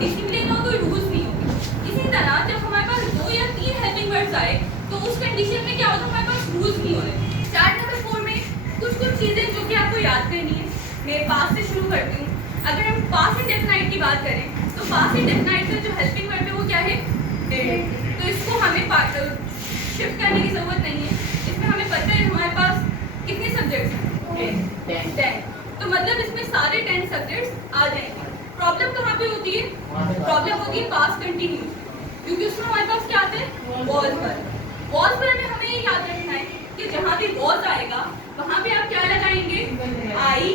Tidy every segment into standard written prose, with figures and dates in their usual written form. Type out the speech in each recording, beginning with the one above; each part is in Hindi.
डिसिप्लिन और कोई रूल्स नहीं होंगे। इसी तरह जब हमारे पास 2 या 3 हेल्पिंग वर्ड्स आए तो उस कंडीशन में क्या होता है, हमारे पास रूल्स नहीं होते। चार्ट नंबर 4 में कुछ चीज़ें जो कि आपको याद करनी है। मैं पास से शुरू करती हूँ। अगर हम पास इंडेफिनाइट की बात करें तो पास इंडेफिनाइट का जो हेल्पिंग वर्ब है वो क्या है, डिड। तो इसको हमें शिफ्ट करने की जरूरत नहीं है। इसमें हमें पता है हमारे पास कितने सब्जेक्ट्स हैं, 10। तो मतलब इसमें सारे 10 सब्जेक्ट्स आ जाएंगे। प्रॉब्लम कहाँ पे होती है, प्रॉब्लम होती है पास कंटिन्यूस, क्योंकि उसमें हमारे पास क्या आते हैं, वॉज पर। वॉज पर में हमें ये याद रखना है कि जहाँ भी वॉज आएगा वहाँ पे आप क्या लगाएंगे, आई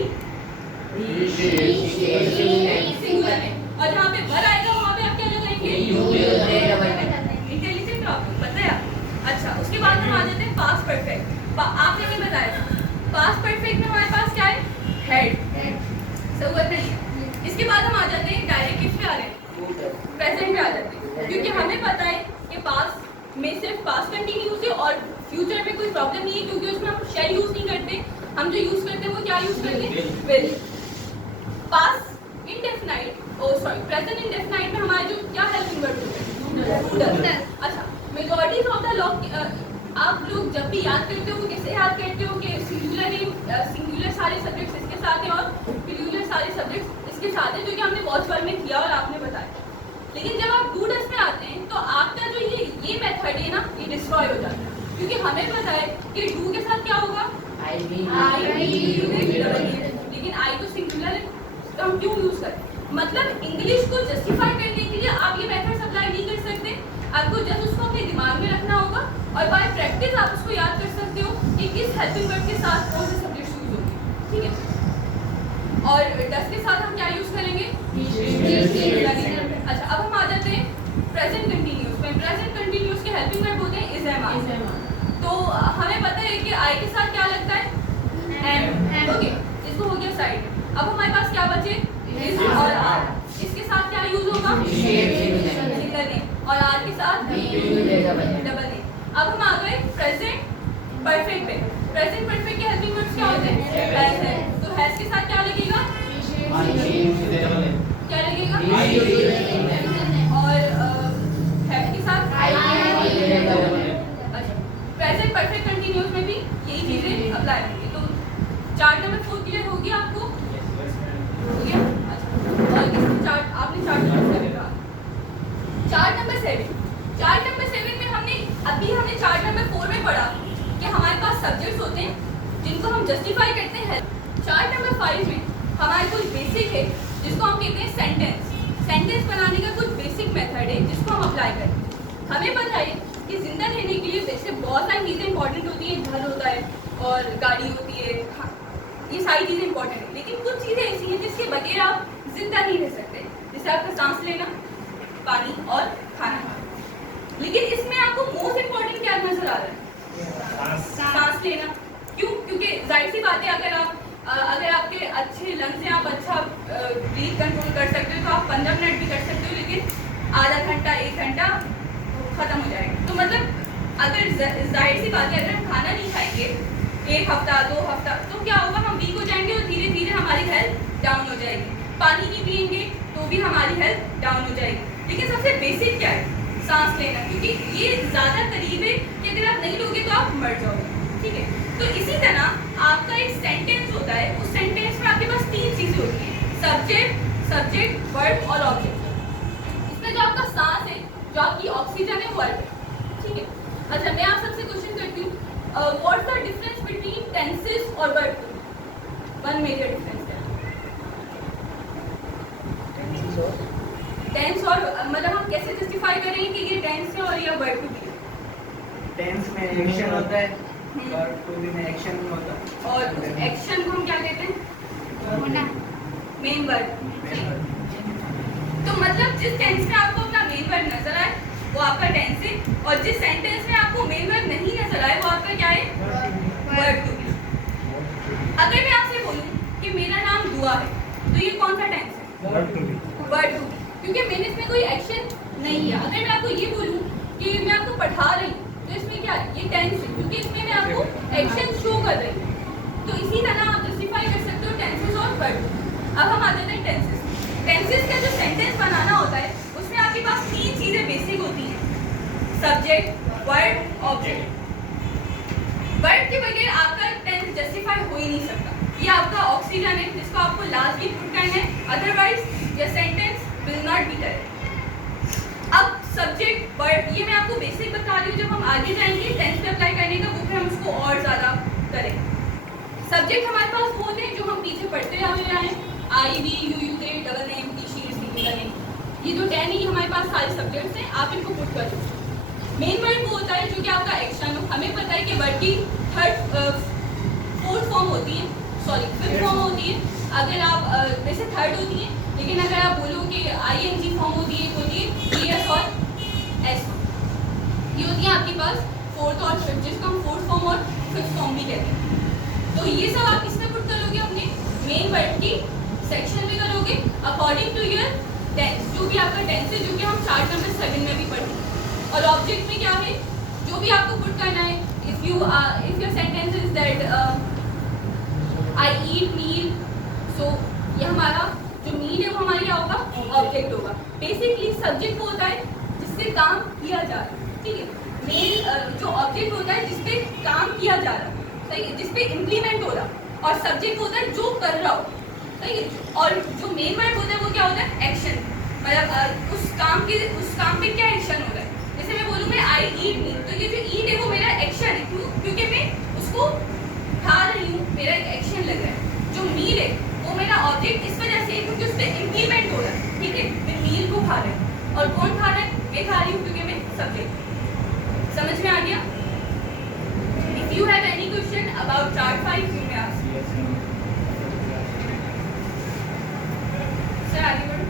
सिंगुलर में, और जहाँ पे वर आएगा वहाँ पे आप क्या लगाएंगे, इंटेलिजेंट प्रॉब्लम, पता है आपको। अच्छा, उसके बाद हम आ जाते हैं पास्ट परफेक्ट। आपने नहीं बताया पास्ट परफेक्ट में हमारे पास क्या है, हेड, जरूरत नहीं है। इसके बाद हम आ जाते हैं डायरेक्ट किस पे आ रहे हैं, प्रेजेंट पे आ जाते हैं, क्योंकि हमें पता है कि पास्ट में सिर्फ पास्ट कंटिन्यूस है और फ्यूचर में कोई प्रॉब्लम नहीं है, क्योंकि उसमें हम शैल यूज नहीं करते। हम जो यूज करते हैं वो क्या यूज करते हैं, will. Past indefinite, present indefinite में हमारे जो क्या हेल्पिंग वर्ब होते हैं, अच्छा, मेजॉरिटी ऑफ द लॉग आप लोग जब भी याद करते हो कैसे याद करते हो कि सिंगुलर सारे सब्जेक्ट्स इसके साथ हैं और प्लूरल सारे सब्जेक्ट्स इसके साथ हैं, जो कि हमने वॉच वर्ड में किया और आपने बताया। लेकिन जब आप डू डस में आते हैं तो आपका जो ये मेथड है ना, ये डिस्ट्रॉय हो जाता है, क्योंकि हमें पता है कि डू के साथ क्या होगा, लेकिन आई तो सिंगुलर है, तो हम क्यों यूज करें। मतलब इंग्लिश को जस्टिफाई करने के लिए आप ये मेथड अप्लाई नहीं कर सकते। आपको जस्ट उसको अपने दिमाग में रखना होगा और बाय प्रैक्टिस आप उसको याद कर सकते हो कि किस हेल्पिंग वर्ब के साथ कौन से सब्जेक्ट्स यूज होंगे, ठीक है। और डस के साथ हम क्या यूज करेंगे, अच्छा, अब हम आ जाते हैं प्रेजेंट कंटिन्यूस में। प्रेजेंट कंटिन्यूस के हेल्पिंग वर्ब होते हैं इज, एम, आर। तो हमें पता है कि आई के साथ क्या लगता है, एम, ओके, इसको हो गया साइड। अब हमारे पास क्या बचे, इज और आर। इसके साथ क्या यूज होगा, सिंगल नेम, और आर के साथ डबल नेम। अब हम आ गए प्रेजेंट परफेक्ट पे। प्रेजेंट परफेक्ट के हेल्पिंग वर्ब्स क्या होते हैं, हैज है। तो हैज के साथ क्या लगेगा, क्या लगेगा, और हैव के साथ अच्छा, प्रेजेंट परफेक्ट कंटिन्यूस में भी यही चीजें अप्लाई होंगी। तो चार्ट नंबर 4 क्लियर हो गया आपको, हो गया। अच्छा, और इस चार्ट आपने चार्ट नंबर 7 का, चार्ट नंबर 7 में हमने चार्ट नंबर 4 में पढ़ा कि हमारे पास सब्जेक्ट्स होते हैं जिनको हम जस्टिफाई करते हैं। चार्ट नंबर 5 में हमारे कुछ बेसिक है जिसको हम कहते हैं सेंटेंस बनाने का कुछ बेसिक मेथड है जिसको हम अप्लाई करते हैं। हमें पता है कि जिंदा रहने के लिए वैसे बहुत सारी चीज़ें इंपॉर्टेंट होती है, घर होता है और गाड़ी होती है, ये सारी चीज़ें इंपॉर्टेंट है, लेकिन कुछ चीज़ें ऐसी हैं जिसके बगैर आप जिंदा नहीं रह सकते, जैसे आपका सांस लेना, पानी और खाना। लेकिन इसमें आपको मोस्ट इम्पोर्टेंट क्या नजर आ रहा है, सांस लेना। क्यों, क्योंकि जाहिर सी बात है अगर आपके अच्छे लंग्स हैं, आप अच्छा ब्रीथ कंट्रोल कर सकते हो तो आप 15 मिनट भी कर सकते हो, लेकिन आधा घंटा 1 घंटा खत्म हो जाएगा। तो मतलब अगर जाहिर सी बात है अगर हम खाना नहीं खाएंगे 1 हफ्ता 2 हफ्ता तो क्या होगा, हम वीक हो जाएंगे और धीरे धीरे हमारी हेल्थ डाउन हो जाएगी। पानी नहीं पियेंगे तो भी हमारी हेल्थ डाउन हो जाएगी। लेकिन सबसे बेसिक क्या है, सांस लेना, क्योंकि ये ज़्यादा करीब है कि अगर आप नहीं लोगे तो आप मर जाओगे, ठीक है। तो इसी तरह आपका एक सेंटेंस होता है, उस सेंटेंस में आपके पास 3 चीज़ें होती हैं, सब्जेक्ट, वर्ब और ऑब्जेक्ट। इसमें जो आपका सांस है, जो आपकी ऑक्सीजन है, वर्ब है, ठीक है। अच्छा, मैं आप सबसे क्वेश्चन करती हूँ, what's the difference between tenses और वर्ब? वन मेजर डिफरेंस है टेंस और, मतलब हम कैसे जस्टिफाई करेंगे कि ये टेंस है और ये वर्ब टू बी? टेंस में एक्शन होता है, वर्ब टू बी में एक्शन नहीं होता। और एक्शन को हम क्या कहते हैं, होना, मेन वर्ब। तो मतलब जिस टेंस में आपको अपना मेन वर्ब नजर आए वो आपका टेंस है, और जिस सेंटेंस में आपको मेन वर्ब नहीं नजर आए वो आपका क्या है, वर्ब टू बी। अगर मैं आपसे बोलूं कि मेरा नाम दुआ है तो ये कौन सा टेंस है, वर्ब टू बी, क्योंकि मैंने इसमें कोई एक्शन नहीं है। अगर मैं आपको ये बोलूं कि मैं आपको पढ़ा रही हूँ तो इसमें क्या है, ये टेंस है, क्योंकि इसमें मैं आपको एक्शन शो कर रही हूँ। तो इसी तरह आप जस्टिफाई कर सकते हो टेंसेस और वर्ब। अब हम आ जाते हैं टेंसेस। टेंसेस का जो सेंटेंस बनाना होता है otherwise your sentence will not be correct. अब सब्जेक्ट वर्ड ये मैं आपको बेसिक बता रही हूँ, जब हम आगे जाएंगे टेंस पे अप्लाई करने का वो फिर हम उसको और ज़्यादा करेंगे। सब्जेक्ट हमारे पास होते हैं जो हम पीछे पढ़ते हुए आए, I we you you they double name टी शी सी नेम, ये जो 10 ही हमारे पास सारे सब्जेक्ट्स हैं, आप इनको पुट कर दो। मेन वर्ड वो होता है जो कि आपका एक्शन हो। हमें पता है कि वर्ड की फोर्थ फॉर्म होती है, सॉरी फिफ्थ फॉर्म होती है, अगर आप वैसे थर्ड होती है, लेकिन अगर आप बोलो कि ING फॉर्म होती है PS और S, ये होती है आपके पास फोर्थ और फिफ्थ, जिसको हम फोर्थ फॉर्म और फिफ्थ फॉर्म भी कहते हैं। तो ये सब आप इसमें पुट करोगे, अपने मेन वर्ड की सेक्शन में करोगे अकॉर्डिंग टू योर टेंस, जो भी आपका टेंस है, जो कि हम चार्ट नंबर 7 में भी पढ़ेंगे। और ऑब्जेक्ट में क्या है, जो भी आपको पुट करना है, if your sentence is that I eat meal, so ये हमारा जो मील है वो हमारा क्या होगा, ऑब्जेक्ट होगा। बेसिकली सब्जेक्ट वो होता है जिससे काम किया जा रहा है, ठीक है। मेन जो ऑब्जेक्ट होता है जिसपे काम किया जा रहा है, सही है, जिसपे इम्प्लीमेंट हो रहा, और सब्जेक्ट होता है जो कर रहा हो, सही है। और जो मेन वर्ड होता है वो क्या होता है, एक्शन, मतलब उस काम पे क्या एक्शन हो रहा है। जैसे मैं बोलूँ मैं आई ईट मीट, तो ये जो ईट है वो मेरा एक्शन है, क्योंकि मैं उसको खा रही हूँ, मेरा एक एक्शन लग रहा है। जो मील है वो मेरा ऑब्जेक्ट इस वजह से है क्योंकि उस पर इम्प्लीमेंट हो रहा है, ठीक है। मैं मील को खा रही हूँ, और कौन खा रहा है, मैं खा रही हूँ, क्योंकि मैं सब्जेक्ट। समझ में आ गया? If you have any question about chart 5 you may ask. Sir आगे बढ़ो।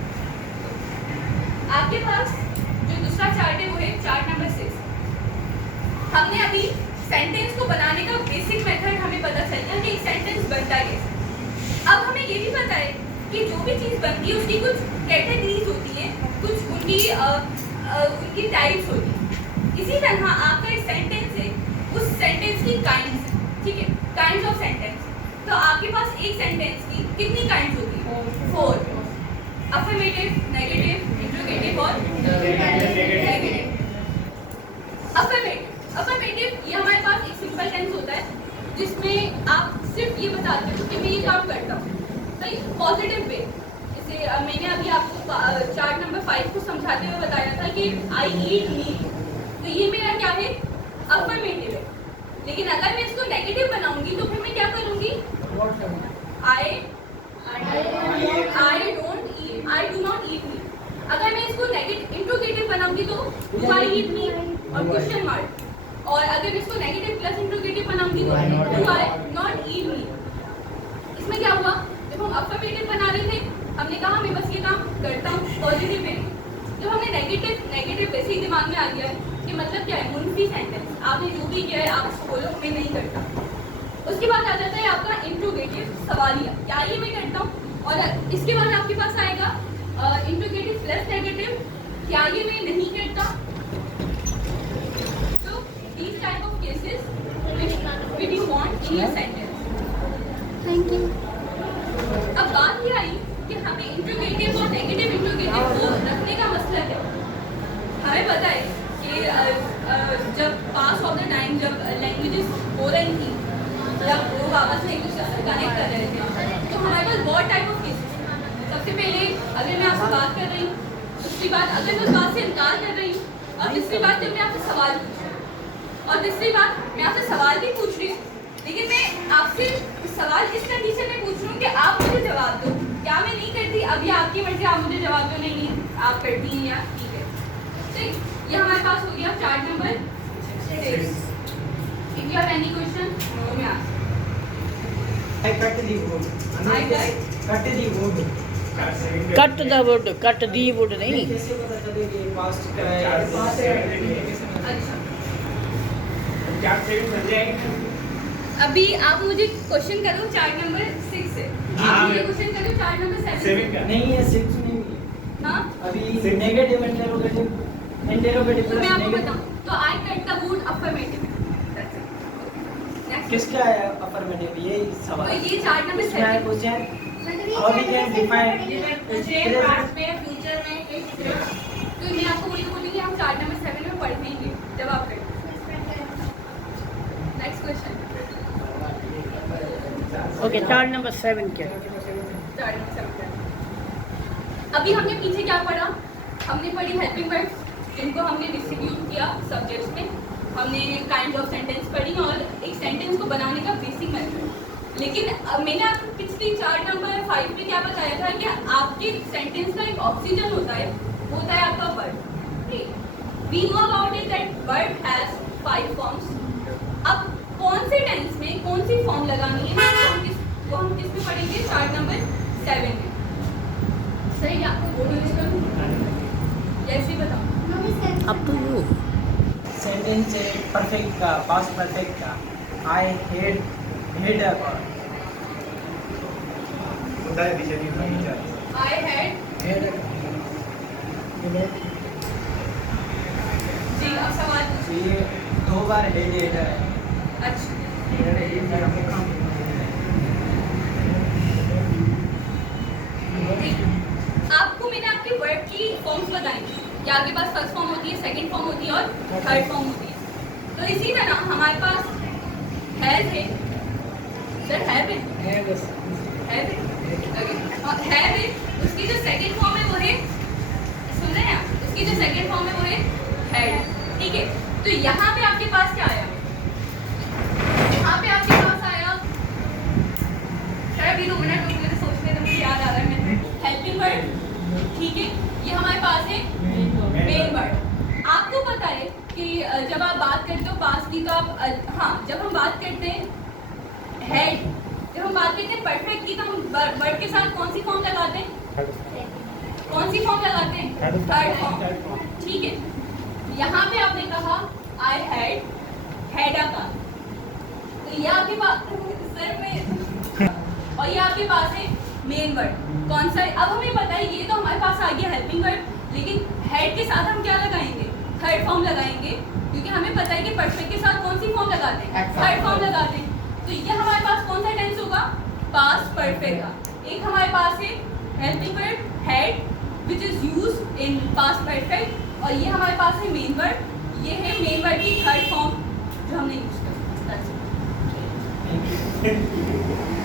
आपके पास जो दूसरा चार्ट है वो है चार्ट नंबर 6। हमने अभी सेंटेंस को बनाने का बेसिक मेथड हमें पता चल गया कि एक सेंटेंस बनता है कैसे। अब हमें ये भी पता है कि जो भी चीज़ बनती है उसकी कुछ कैटेगरीज होती है, कुछ उनकी टाइप्स होती है। इसी तरह आपका एक सेंटेंस है, उस सेंटेंस की काइंड्स, ठीक है, काइंड्स ऑफ सेंटेंस। तो आपके पास एक सेंटेंस की कितनी काइंड्स होती है, 4, अफर्मेटिव, नेगेटिव, इंट्रोगेटिव और नेगेटिव। अफर्मेटिव ये हमारे पास एक सिंपल टेंस होता है जिसमें आप सिर्फ ये बताते हो कि मैं ये काम करता हूँ, सही, पॉजिटिव वे। जैसे मैंने अभी आपको चार्ट नंबर 5 को समझाते हुए बताया था कि आई ईट मीट, तो ये मेरा क्या है, अफर्मेटिव है। लेकिन अगर मैं इसको नेगेटिव बनाऊंगी तो फिर मैं क्या करूंगी, I do not eat meat. अगर मैं इसको नेगेटिव इंट्रोगेटिव बनाऊंगी तो डू आई ईट मीट और क्वेश्चन मार्क। और अगर मैं इसको नेगेटिव प्लस इंट्रोगेटिव बनाऊंगी तो do I not eat meat. इसमें क्या हुआ, जब हम अफर्मेटिव बना रहे थे हमने कहा मैं बस ये काम करता हूँ, पॉजिटिव में। जब हमने नेगेटिव वैसे ही दिमाग में आ गया है कि मतलब क्या है, मुनफी सेंटेंस, आपने जो भी किया है आप उसको बोलो मैं नहीं करता। उसके बाद आ जाता है आपका इंट्रोगेटिव, सवालिया, क्या ये मैं करता हूँ। और इसके बाद आपके पास आएगा इंट्रोगेटिव प्लस नेगेटिव, क्या ये मैं नहीं करता। So these type of cases which you want in your sentence. Thank you. अब बात ये आई कि हमें इंट्रोगेटिव और नेगेटिव इंट्रोगेटिव को रखने का मसला है। हमें पता है कि जब पास ऑफ द टाइम जब लैंग्वेजेस हो रही थी, जब लोग आपस में एक दूसरे से कनेक्ट कर रहे थे, तो हमारे पास बहुत टाइप ऑफ केसेस। सबसे पहले अगर मैं आपसे बात कर रही हूँ, दूसरी बात अगर मैं उस बात से इनकार कर रही हूँ, और तीसरी बात जब मैं आपसे सवाल पूछ रही हूँ, और तीसरी बात मैं आपसे सवाल भी पूछ रही हूँ, लेकिन मैं आपसे सवाल इस कंडीशन में पूछ रही हूँ कि आप मुझे जवाब दो, क्या मैं नहीं करती, अब ये आपकी मर्जी, आप मुझे जवाब दो, नहीं आप करती हैं या ठीक है। ठीक, ये हमारे पास हो गया chart number 6। If you have any question, you may ask. I cut the wood. cut the wood. Cut the would, cut the wood नहीं। कैसे पता चले कि पास्ट का है? अच्छा, क्या सेकंड बन जाएंगे? अभी आप मुझे क्वेश्चन करो चार्ट नंबर 6 से, आप मुझे क्वेश्चन करो चार्ट नंबर 7 से। नहीं है 6 नहीं है। हाँ, अभी नेगेटिव इंटरोगेटिव तो मैं प्लस आपको नेगेटिव बताऊं, तो I cut the wood affirmative. किसका है अफर्मेटिव, यही सवाल। तो ये chart number 7 question how we can define future में तो मैं आपको वही बोलूँगी, हम चार्ट नंबर 7 में पढ़ेंगे जब आप करेंगे। Next question, okay, chart number 7 क्या है? Chart number 7। अभी हमने पीछे क्या पढ़ा? हमने पढ़ी हेल्पिंग वर्ड्स, जिनको हमने डिस्ट्रीब्यूट किया सब्जेक्ट्स में। हमने काइंड ऑफ सेंटेंस पढ़ी और एक सेंटेंस को बनाने का बेसिक मेथड। लेकिन मैंने आपको पिछली चार्ट नंबर 5 में क्या बताया था कि आपके सेंटेंस का एक ऑक्सीजन होता है आपका word. We know about it that word has 5 forms. अब कौन से टेंस में कौन सी फॉर्म लगानी है वो हम किस में पढ़ेंगे? चार्ट नंबर 7 में। सही, आपको बोर्ड यूज करूँ? जैसे बताओ। अब तो यू सेंटेंस है परफेक्ट का, पास्ट परफेक्ट का। आई हेड आई हैड जी। अब सवाल पूछिए। ये 2 बार हेड है। अच्छा, आपको मैंने आपके वर्ड की फॉर्म्स बताई कि आपके पास फर्स्ट फॉर्म होती है, सेकंड फॉर्म होती है और थर्ड फॉर्म होती है। तो इसी तरह हमारे पास हैज है, सर हैव है, उसकी जो सेकंड फॉर्म है वो है, सुन रहे हैं आप? उसकी जो सेकंड फॉर्म है वो है हैड, ठीक है। तो यहाँ पे आपके पास क्या आया? यहाँ पे आपके पास आया, सर अभी 2 मिनट रुक मुझे सोचने दो, मुझे याद आ रहा है। मैंने हेल्पिंग वर्ड, ठीक है, ये हमारे पास है मेन वर्ड। आपको पता है कि जब आप बात करते हो पास की, तो आप जब हम बात करते हैं हेड, जब हम बात करते हैं परफेक्ट की, तो हम वर्ड के साथ कौन सी फॉर्म लगाते हैं? कौन सी फॉर्म लगाते हैं? थर्ड फॉर्म, ठीक है। यहाँ पे आपने कहा आई हैड अ कार, तो ये आपके पास सर में, और ये आपके पास है मेन वर्ड। कौन सा है? अब हमें पता है ये तो हमारे पास आ गया हेल्पिंग वर्ड, लेकिन हेड के साथ हम क्या लगाएंगे? थर्ड फॉर्म लगाएंगे, क्योंकि हमें पता है कि परफेक्ट के साथ कौन सी फॉर्म लगाते हैं? थर्ड फॉर्म लगाते हैं। तो ये हमारे पास कौन सा टेंस होगा? पास्ट परफेक्ट का। एक हमारे पास है helping word had which is used in past perfect, और ये हमारे पास है मेन वर्ड। ये है मेन वर्ड की थर्ड फॉर्म जो हमने यूज किया।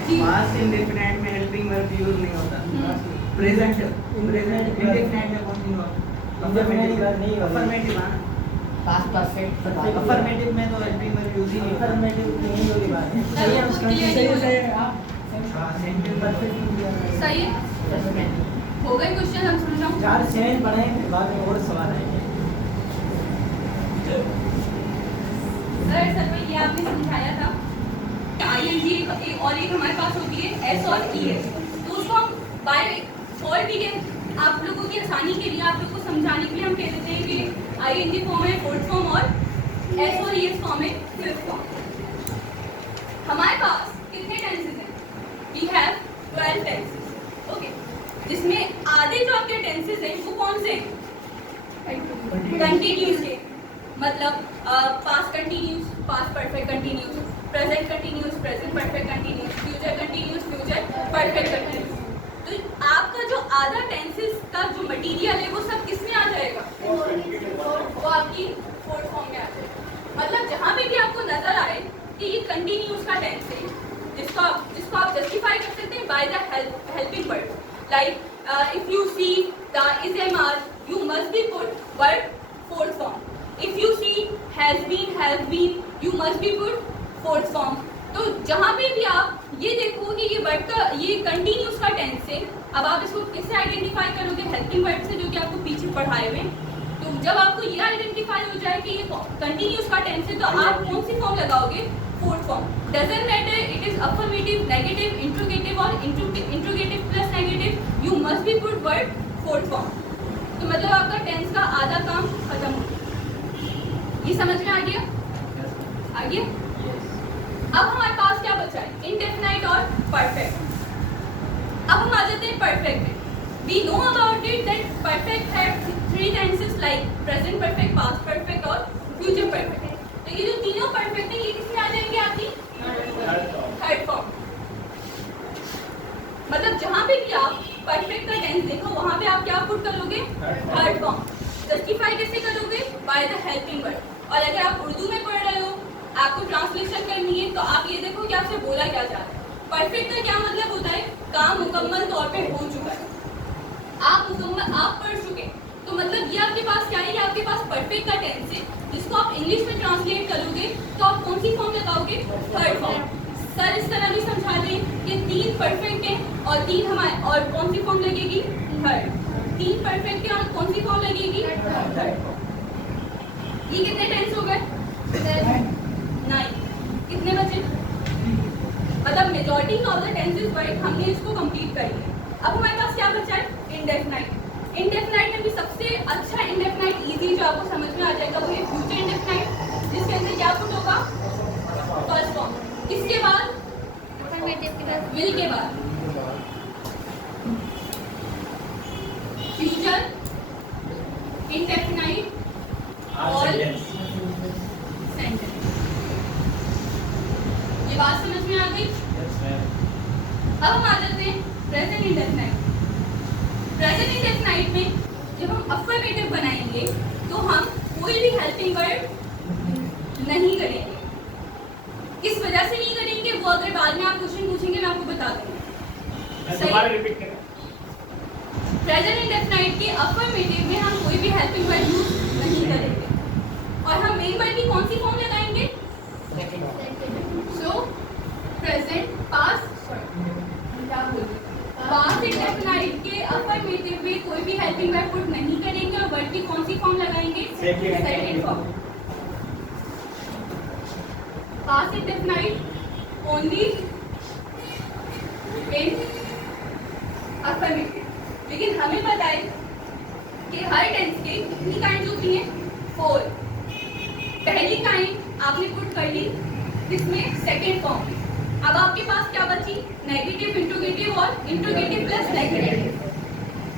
पास्ट इंडेफिनिट में हेल्पिंग वर्ब यूज नहीं होता। प्रेजेंट इंडेफिनिट में कौन नहीं होता? अफर्मेटिव पास्ट परफेक्ट अफर्मेटिव में तो हेल्पिंग वर्ब यूज ही नहीं होता। नहीं होगी बात है। सही है, उसका सही से आप सेंटेंस परफेक्ट सही है, हो गए क्वेश्चन। हम समझाऊं? 4 सेकंड पढ़ें, बाद में और सवाल आएंगे। सर ये आपने समझाया था आईएनजी और एक हमारे पास होती है एस और ईएस, तो उसको हम बाय फॉर वीडियो आप लोगों की आसानी के लिए, आप लोगों को समझाने के लिए हम कह देते हैं कि आईएनजी फॉर्म है फोर्थ फॉर्म और एस और ईएस फॉर्म है फिफ्थ फॉर्म। हमारे पास कितने टेंसेस हैं? वी हैव 12 टेंसेस, ओके, जिसमें आधे जो आपके टेंसेस हैं वो कौन से हैं? कंटिन्यूस के, मतलब past continuous, past perfect continuous, present continuous, present perfect continuous, future continuous, future perfect continuous. तो आपका जो आधा टेंसेस का जो मटेरियल है वो सब किसमें आ जाएगा? वो आपकी फोर्थ फॉर्म में आ जाएगा। मतलब जहाँ पे भी आपको नजर आए कि ये कंटिन्यूस का टेंस है, जिसको आप जस्टिफाई कर सकते हैं by the helping word, like if you see the is am are, you must be put word fourth form. If you see has been, you must be put fourth form। तो जहाँ पे भी आप ये देखो कि ये वर्ड का ये कंटिन्यूस का टेंस है, अब आप इसको किससे आइडेंटिफाई करोगे? हेल्पिंग वर्ड से, जो कि आपको पीछे पढ़ाए हुए। तो जब आपको ये आइडेंटिफाई हो जाए कि ये कंटिन्यूस का टेंस है, तो आप कौन सी फॉर्म लगाओगे? Fourth form. Doesn't matter it is affirmative, negative, interrogative और interrogative plus negative, you must be put word fourth form. तो मतलब आपका टेंस का आधा काम खत्म हो गया। ये समझ में आ गया? आ गया? अब हमारे पास क्या बचा है? इंडेफिनाइट और परफेक्ट। अब हम आ जाते हैं परफेक्ट में। We know about it that perfect have 3 tenses like present perfect, past perfect और फ्यूचर परफेक्ट। तो ये जो तीनों परफेक्ट है ये किसमें आ जाएंगे? आपकी थर्ड फॉर्म। मतलब जहाँ पे भी आप परफेक्ट का टेंस देखो वहाँ पे आप क्या पुट करोगे? Third form. जस्टिफाई कैसे करोगे? Bye the helping word. और अगर आप उर्दू में पढ़ रहे हो, आपको ट्रांसलेशन करनी है, तो आप ये देखो कि आपसे बोला क्या जा रहा है। परफेक्ट का क्या मतलब होता है? काम मुकम्मल तौर पे हो चुका है। आप आप मुकम्मल आप पढ़ चुके, तो मतलब ये आपके पास क्या है, ये आपके पास परफेक्ट का टेंस है, जिसको आप इंग्लिश में ट्रांसलेट करोगे तो आप कौन सी फॉर्म लगाओगे, थर्ड फॉर्म। सर इस तरह भी समझा दें कि 3 परफेक्ट है और 3 हमारे, और कौन सी फॉर्म लगेगी, थर्ड। 3 परफेक्ट है और कौन सी फॉर्म लगेगी, थर्ड। ये कितने टेंस हो गए, 9। कितने बचे, मतलब majority of the tenses word हमने इसको कंप्लीट कर लिया। अब हमारे पास क्या बचा है, इंडेफिनाइट। इंडेफिनाइट में भी सबसे अच्छा इंडेफिनाइट इजी जो आपको समझ में आ जाएगा वो है फ्यूचर इंडेफिनाइट, जिसके अंदर क्या पुट होगा, फर्स्ट फॉर्म। किसके बाद, विल के बाद, फ्यूचर इंडेफिनाइट और सेंटेंस। ये बात समझ में आ गई। अब हम आ जाते हैं प्रेजेंट इंडेफिनाइट। प्रेजेंट इंडेफिनाइट में जब हम अफर्मेटिव बनाएंगे तो हम कोई भी हेल्पिंग वर्ड नहीं करेंगे। किस वजह से नहीं करेंगे वो अगर बाद में आप क्वेश्चन पूछेंगे मैं आपको बता दूंगी। दोबारा रिपीट करें। प्रेजेंट इंडेफिनाइट के अफर्मेटिव में हम कोई भी हेल्पिंग वर्ड यूज नहीं करेंगे और हम मेन वर्ड की कौन सी फॉर्म लगाएंगे, सो प्रेजेंट पास्ट पास्ट इंडेफिनाइट के अफर्मेटिव में कोई भी हेल्पिंग वर्ब पुट नहीं करेंगे और वर्ड की कौन सी फॉर्म लगाएंगे, second form. Past indefinite only in affirmative. लेकिन हमें पता है कि हर टेंस के कितनी काइंड होती हैं, 4। पहली काइंड आपने पुट कर ली, जिसमें सेकंड फॉर्म। अब आपके पास क्या बची, नेगेटिव, इंट्रोगेटिव और इंट्रोगेटिव प्लस नेगेटिव।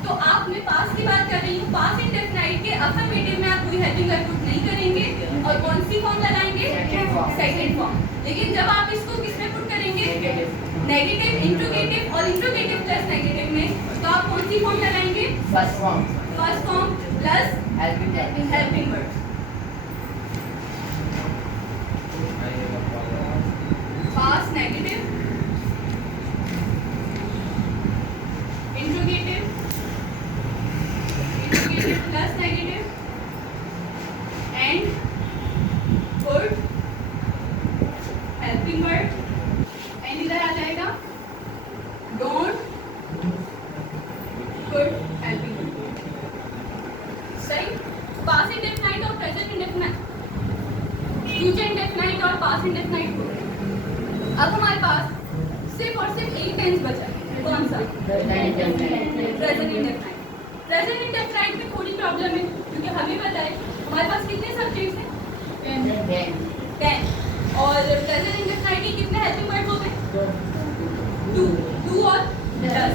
तो आप, मैं पास्ट की बात कर रही हूँ, पास्ट इंडेफिनाइट के अफर्मेटिव में आप कोई हेल्पिंग वर्ब पुट नहीं करेंगे और कौन सी फॉर्म लगाएंगे, सेकंड फॉर्म। लेकिन जब आप इसको किस में पुट करेंगे, नेगेटिव, इंट्रोगेटिव और इंट्रोगेटिव प्लस नेगेटिव में, तो आप कौन सी फॉर्म लगाएंगे, first form plus helping verb. Past negative, interrogative plus negative and good helping word. And इधर आ जाएगा डोंट गुड हेल्पिंग वर्ड। सही। पास्ट इंडेफिनाइट और प्रेजेंट इंडेफिनाइट, फ्यूचर इंडेफिनाइट और पास्ट इंडेफिनाइट हो गए। अब हमारे पास सिर्फ और सिर्फ एक टेंस बचा है, कौन सा, प्रेजेंट इंडेफिनाइट। प्रेजेंट इंडेफिनाइट में थोड़ी प्रॉब्लम है क्योंकि हमें पता है हमारे पास कितने सब्जेक्ट्स हैं, 10 और प्रेजेंट इंडेफिनाइट के कितने हेल्पिंग वर्ब हो गए, 2 और 10।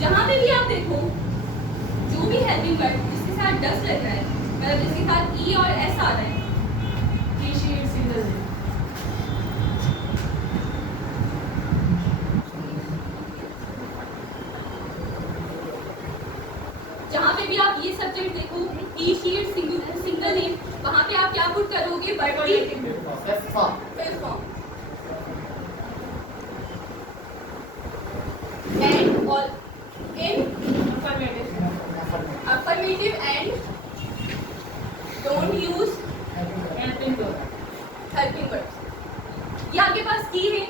जहाँ पे भी आप देखो जो भी हेल्पिंग वर्ब जिसके साथ 10 लग रहा है, मतलब जिसके साथ ई और एस आ रहा है, जहाँ पे भी आप ये सब्जेक्ट देखो ई शीट सिंगल नेम, वहाँ पे आप क्या पुट करोगे, वर्ब की फिफ्थ फॉर्म। एंड और in affirmative and don't use helping verbs. ये आपके पास की है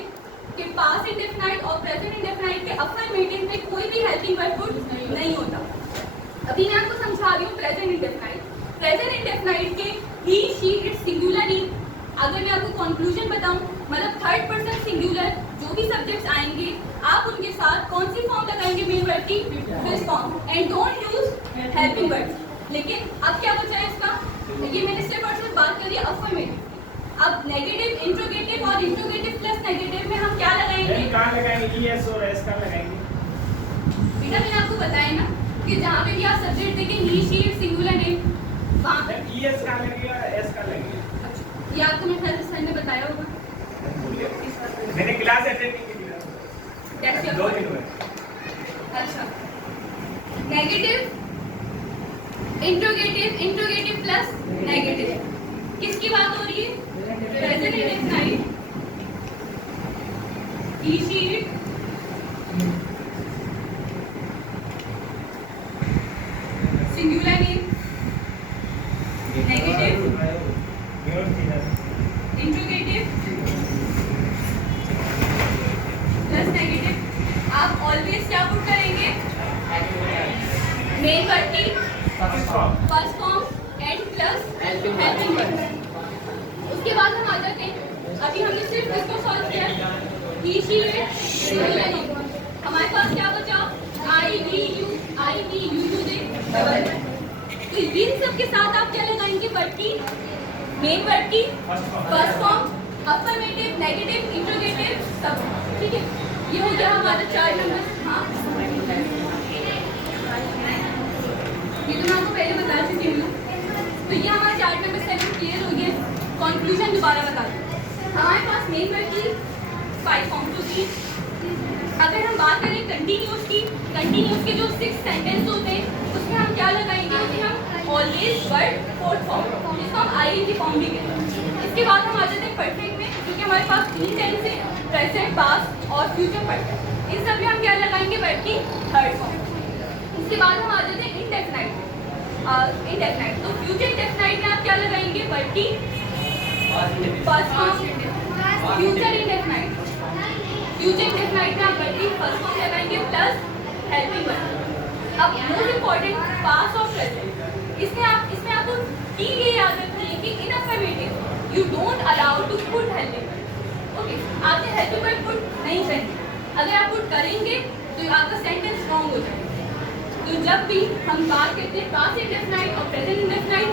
कि पास्ट इंडेफिनाइट और प्रेजेंट इंडेफिनाइट के अफर्मेटिव में कोई भी हेल्पिंग वर्ब पुट नहीं होता। अभी मैं आपको समझा रही हूँ प्रेजेंट इंडेफिनाइट। प्रेजेंट इंडेफिनाइट के ही, शी, इट, सिंगुलर ही, अगर मैं आपको कंक्लूजन बताऊं, मतलब थर्ड पर्सन सिंगुलर जो भी सब्जेक्ट्स आएंगे आप उनके साथ कौन सी फॉर्म लगाएंगे, मेन वर्ड की fifth form. And don't use helping words. लेकिन अब क्या बचा है इसका, ये मैंने सिर्फ और सिर्फ बात करी अफर्मेटिव। अब नेगेटिव, इंट्रोगेटिव और इंट्रोगेटिव प्लस नेगेटिव में हम क्या लगाएंगे, कहाँ लगाएंगे, ई एस और एस का लगाएंगे। बेटा मैंने आपको बताया ना कि जहाँ पे भी आप सब्जेक्ट देखें ही, शी, इट, सिंगुलर नेम, वहाँ पे ई एस का लगेगा, एस का लगेगा। ये आपको मेरे ख्याल से सर ने बताया होगा, मैंने क्लास अटेंड नहीं की That's your 2 point. दिन हुए। अच्छा, नेगेटिव, इंट्रोगेटिव प्लस नेगेटिव, किसकी बात हो रही है, present indefinite, he, she, it, always क्या पुट करेंगे? मेन वर्ड की first form first form and plus helping word. उसके बाद हम आ जाते हैं, अभी हमने सिर्फ इसको सॉल्व किया, ही शी इट, हमारे पास क्या बचा? आई वी यू दे डबल। तो इन सब के साथ आप क्या लगाएंगे? वर्ड की मेन वर्ड की first form, affirmative, negative, interrogative सब। ठीक है, ये हो गया हमारा 4 नंबर। हाँ, ये तो मैं आपको पहले बता चुकी हूँ। तो ये हमारा 4 नंबर 7 क्लियर हो गया। कंक्लूजन दोबारा बता दूँ, हमारे पास मेन वर्ड की 5 फॉर्म्स होती है। अगर हम बात करें कंटिन्यूस की, कंटिन्यूस के जो 6 सेंटेंस होते हैं उसमें हम क्या लगाएंगे? उसमें हम ऑलवेज वर्ड फोर्थ फॉर्म, जिसको हम आईएनजी फॉर्म भी कहते हैं। इसके बाद हम आ जाते हैं परफेक्ट में, क्योंकि हमारे पास 3 टेंस है, प्रेजेंट, पास्ट और फ्यूचर परफेक्ट। इन सब में हम क्या लगाएंगे? वर्ड की थर्ड फॉर्म। इसके बाद हम आ जाते हैं इंडेफिनाइट में। इंडेफिनाइट, तो फ्यूचर इंडेफिनाइट में आप क्या लगाएंगे? वर्ड की first form. Future indefinite, future indefinite में आप वर्ड की फर्स्ट फॉर्म लगाएंगे प्लस हेल्पिंग वर्ड। अब मोस्ट इंपॉर्टेंट पास्ट और प्रेजेंट, इसमें आपको ठीक ये याद रखनी है कि in affirmative you don't allow to put helping word. Okay, आपने हेल्पिंग वर्ड पुट नहीं करनी। अगर आप पुट करेंगे तो आपका सेंटेंस रॉन्ग हो जाएगा। तो जब भी हम बात करते हैं पास्ट इंडेफिनाइट और present indefinite,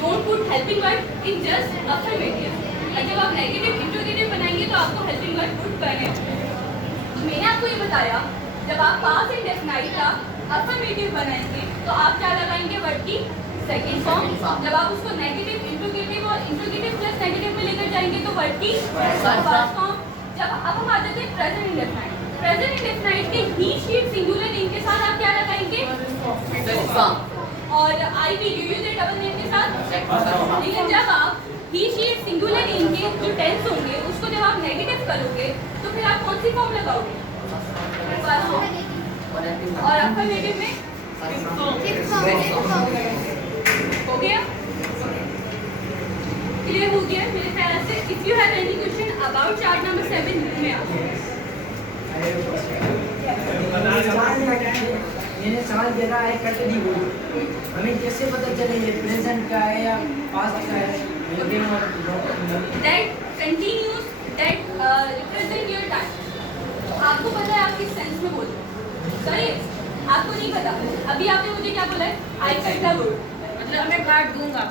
don't put helping word in just affirmative. और जब आप नेगेटिव इंट्रोगेटिव बनाएंगे तो आपको हेल्पिंग वर्ड पुट करने होंगे। तो मैंने आपको ये बताया, जब आप पास्ट इंडेफिनाइट का अफर्मेटिव बनाएंगे तो आप क्या लगाएंगे? वर्ड की सेकंड फॉर्म। जब आप उसको नेगेटिव इंट्रोगेटिव और इंट्रोगेटिव प्लस नेगेटिव में लेकर जाएंगे तो वर्ड की फर्स्ट फॉर्म। जब अब हम आ जाते हैं प्रेजेंट इंडेफिनाइट, प्रेजेंट इंडेफिनाइट के ही शीट सिंगुलर नेम के साथ आप क्या लगाएंगे? और I we you they double name के साथ। लेकिन जब आप ही शीट सिंगुलर नेम के जो टेंस होंगे उसको जब आप नेगेटिव करोगे तो फिर आप कौन सी फॉर्म लगाओगे? First form. और अफर्मेटिव में हो गया? क्लियर हो गया मेरे ख्याल से। If you have any question about chart number 7 में आप मैंने सवाल देखा है कट दी बोली, हमें कैसे पता चले ये प्रेजेंट का है या पास्ट का है? that continues that represent your time। आपको पता है आप किस सेंस में बोल रहे हो, सही? आपको नहीं पता। अभी आपने मुझे क्या बोला है? आई कट द वुड, मतलब मैं काट दूंगा।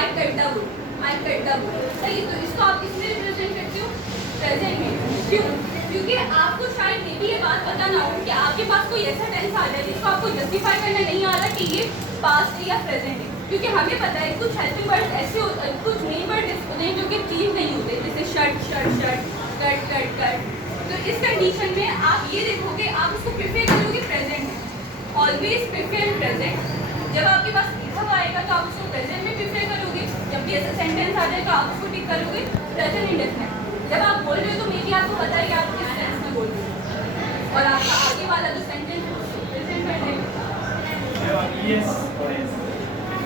आई cut the would, I cut the would, सही? तो इसको आप किसमें रिप्रेजेंट करते हो? प्रेजेंट में। क्यों? क्योंकि आपको शायद मे भी ये बात पता ना हो कि आपके पास कोई ऐसा टेंस आ जाए जिसको आपको जस्टिफाई करना नहीं आ रहा कि ये पास्ट है या प्रेजेंट है। क्योंकि हमें पता है कुछ हेल्पिंग वर्ड ऐसे होते हैं, कुछ मेन वर्ड होते हैं जो कि चीज नहीं होते, जैसे shirt shirt shirt, cut cut cut. तो इस कंडीशन में आप ये देखोगे, आप उसको प्रेफर करोगे प्रेजेंट में। Always prefer present. जब आपके पास इधर आएगा तो आप उसको प्रेजेंट में प्रेफर करोगे। जब भी ऐसा सेंटेंस आ जाए तो आप उसको टिक करोगे प्रेजेंट इंडेफिनिट। जब आप बोल रहे हो तो मे बी आपको पता है कि आप किस सेंस में बोल रहे हो, और आपका आगे वाला जो सेंटेंस प्रेजेंट करने यस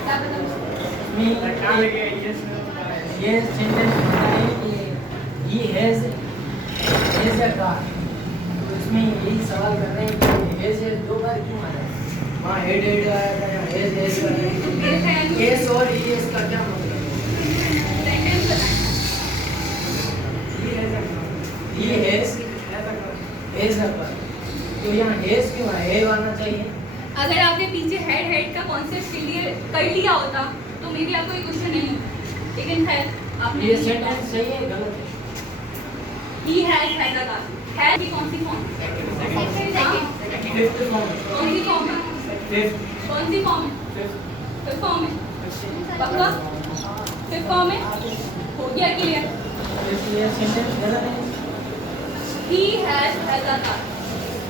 क्या पता क्या लगे? यस ये सेंटेंस बताए कि ही हैज अ कार, तो इसमें यही सवाल कर रहे हैं कि हैज दो बार क्यों आया? वहाँ हेड आया था, यहाँ हैज आया। हैज और ही इसका क्या मतलब है? सेंटेंस बताएं। ही हैज अ कार, तो यहाँ हैज क्यों है? हैव आना चाहिए। अगर आपने पीछे हेड का कॉन्सेप्ट क्लियर कर लिया होता तो मे बी आपको ये क्वेश्चन नहीं होता। लेकिन खैर आपने ये सेंटेंस सही है गलत है? He has a car, has की कौन सी फॉर्म? Fifth form. कौन सी फॉर्म है? फिफ्थ कौन सी फॉर्म है? फिफ्थ फॉर्म है। पक्का? फिफ्थ फॉर्म है? हो गया क्लियर? इसलिए सेंटेंस गलत है। He has a car.